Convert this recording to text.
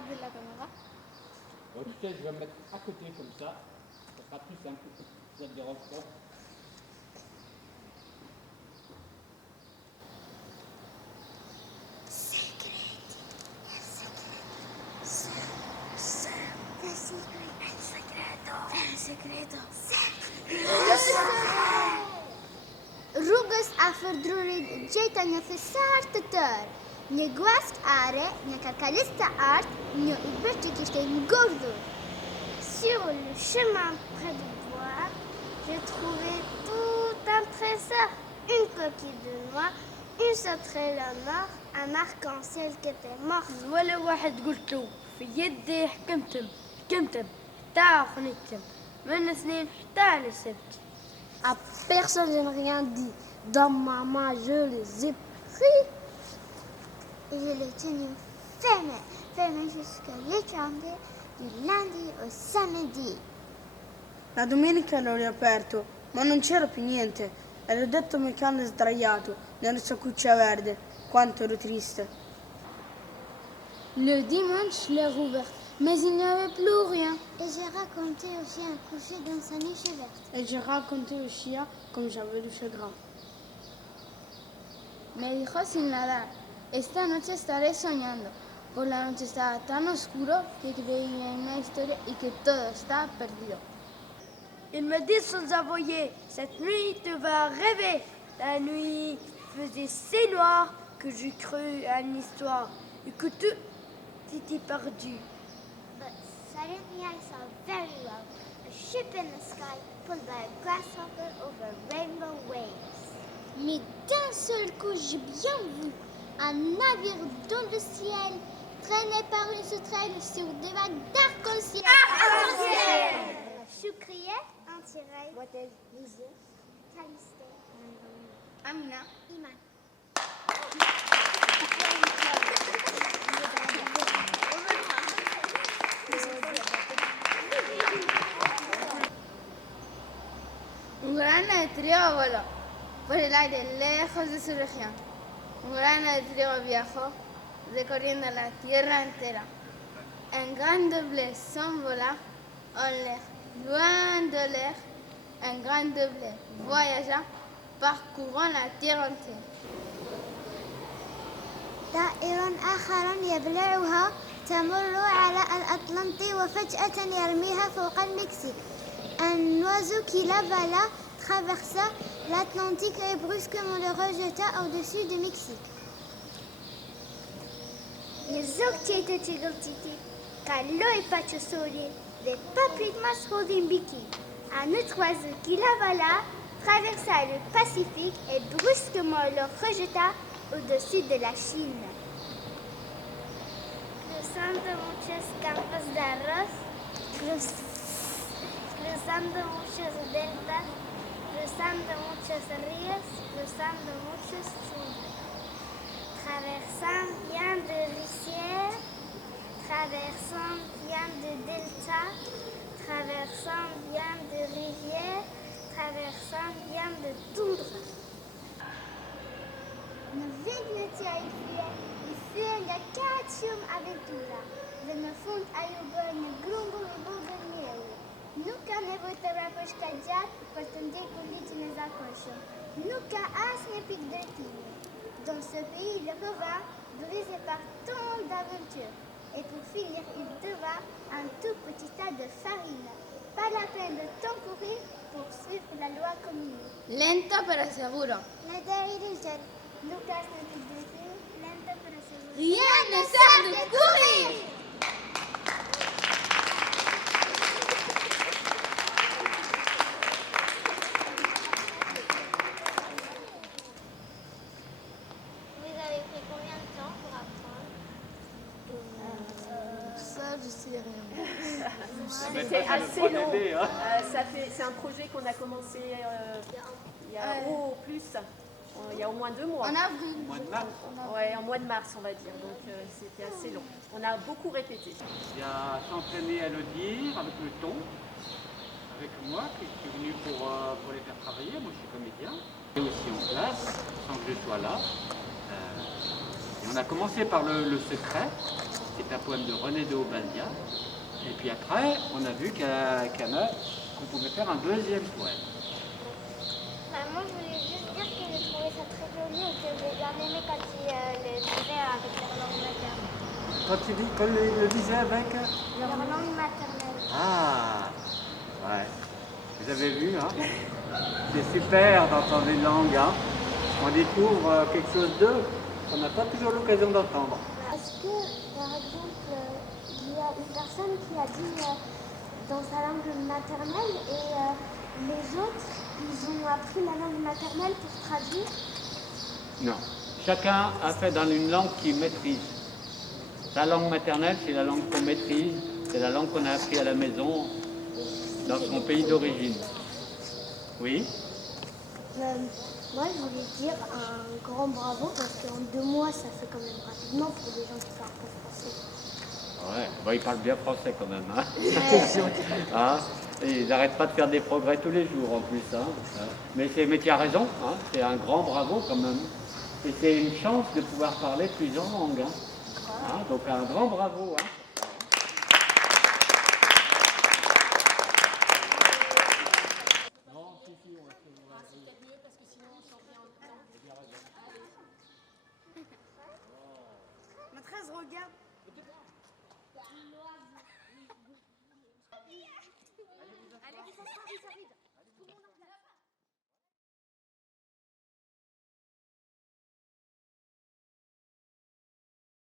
regarder la caméra. Donc, tu sais, je vais me mettre à côté comme ça sera plus simple. Ça te dérange pas. Rrugës afër drurit gjeta një fesartëtër. Një guask are, një karkalis të artë, një ybër që kishte ngordhur. Sur le chemin près du bois, j'ai trouvé tout un trésor. Une coquille de noix, une sauterelle à mort, un arc-en-ciel qui était mort. ولا واحد قلت له في يدي حكمتم حتى خنتم من اثنين حتى لسبت. À personne, je n'ai rien dit. Dans ma main, je les ai pris. Et je les tenus fermés jusqu'à l'étranglée du lundi au samedi. La domenica l'ho riaperto, ma non c'era più niente. Ero detto mio cane sdraiato nella sua cuccia verde. Quanto ero triste. Le dimanche, je l'ai rouvert, mais il n'y avait plus rien. Et j'ai raconté au chien couché dans sa niche verte. Et j'ai raconté au chien comme j'avais du chagrin. Me dijo sin nadar, esta noche estaré soñando. Por la noche estaba tan oscuro que creía en una historia y que todo estaba perdido. Il me dit sans envoyer, cette nuit tu vas rêver. La nuit faisait si noir que j'ai cru à une histoire et que tout était perdu. But suddenly I saw very well a ship in the sky pulled by a grasshopper over rainbow waves. Mais d'un seul coup, j'ai bien vu un navire dans le ciel, traîné par une sauterelle sur des vagues d'arc-en-ciel. Arc-en-ciel! Chou criait, un tirail. What is Caliste. Amina. Iman. Un grano de trigo voló por el aire lejos de su región. Un grano de trigo viajó recorriendo la tierra entera. Un grain de blé s'envola en l'air, loin de l'air. Un grain de blé voyagea parcourant la terre entière. طائر آخر يبلعها تمر على الأطلنطي وفجأة يرميها فوق المكسيك. Un oiseau qui l'avala traversa l'Atlantique et brusquement le rejeta au-dessus du Mexique. Yezokchete tigotiti, kaloi pachosori, des papilmas holding un autre oiseau qui l'avala traversa le Pacifique et brusquement le rejeta au-dessus de la Chine. Cruzando muchos campos de arroz, cruzando muchos deltas, cruzando muchos ríos, cruzando muchos chumos. Traversant bien de rizières, traversant bien de deltas, traversant bien de rivières, traversant bien de toundra. Nu vignet jag i följa Katsium aventura. Venne fund a iubă në grumbul I vogël mieu. Nuk ka nevojë të raposh ka gjatë për të ndjekur ligjin e zakonshëm. Nuk ka asnjë pikë drejtimi. Dans ce pays, le revint brisé par tant d'aventures. Et pour finir, il devint un tout petit tas de farine. Pas la peine de tant courir pour suivre la loi commune. Lento pero seguro. La داعي للجري. Lucas ne peut dire lente pero seguro. Rien ne sert de courir. Vous avez pris combien de temps pour apprendre? Ça, je sais rien. C'était assez long. C'est un projet qu'on a commencé il y a au moins 2 mois. En avril. Mois de mars. Ouais, en mois de mars, on va dire. Donc c'était assez long. On a beaucoup répété. Il y a s'entraîner à le dire avec le ton, avec moi qui suis venu pour les faire travailler. Moi je suis comédien. Et aussi en classe, sans que je sois là. Et on a commencé par le secret. c'est un poème de René de Obazia. Et puis après, on a vu qu'on pouvait faire un deuxième poème. Moi, je voulais juste dire que j'ai trouvé ça très joli et que j'ai bien aimé quand il le disait avec leur langue maternelle. Quand il le disait avec... Leur langue maternelle. Ah, ouais. Vous avez vu, hein? C'est super d'entendre une langue, hein? On découvre quelque chose d'eux qu'on n'a pas toujours l'occasion d'entendre. Est-ce que, par exemple, il y a une personne qui a dit dans sa langue maternelle et les autres, ils ont appris la langue maternelle pour traduire? Non. Chacun a fait dans une langue qu'il maîtrise. Sa langue maternelle, c'est la langue qu'on maîtrise, c'est la langue qu'on a appris à la maison dans son pays d'origine. Oui? Moi, je voulais dire un grand bravo parce qu'en 2 mois, ça fait quand même rapidement pour des gens qui parlent pas français. Ouais, bah, ils parlent bien français quand même. Hein? Hein? Et ils n'arrêtent pas de faire des progrès tous les jours en plus. Hein? Mais tu as raison, hein? C'est un grand bravo quand même. Et c'est une chance de pouvoir parler plusieurs langues. Hein? Hein? Donc un grand bravo. Hein? Maîtresse, regarde. Allez, ils s'arrêtent.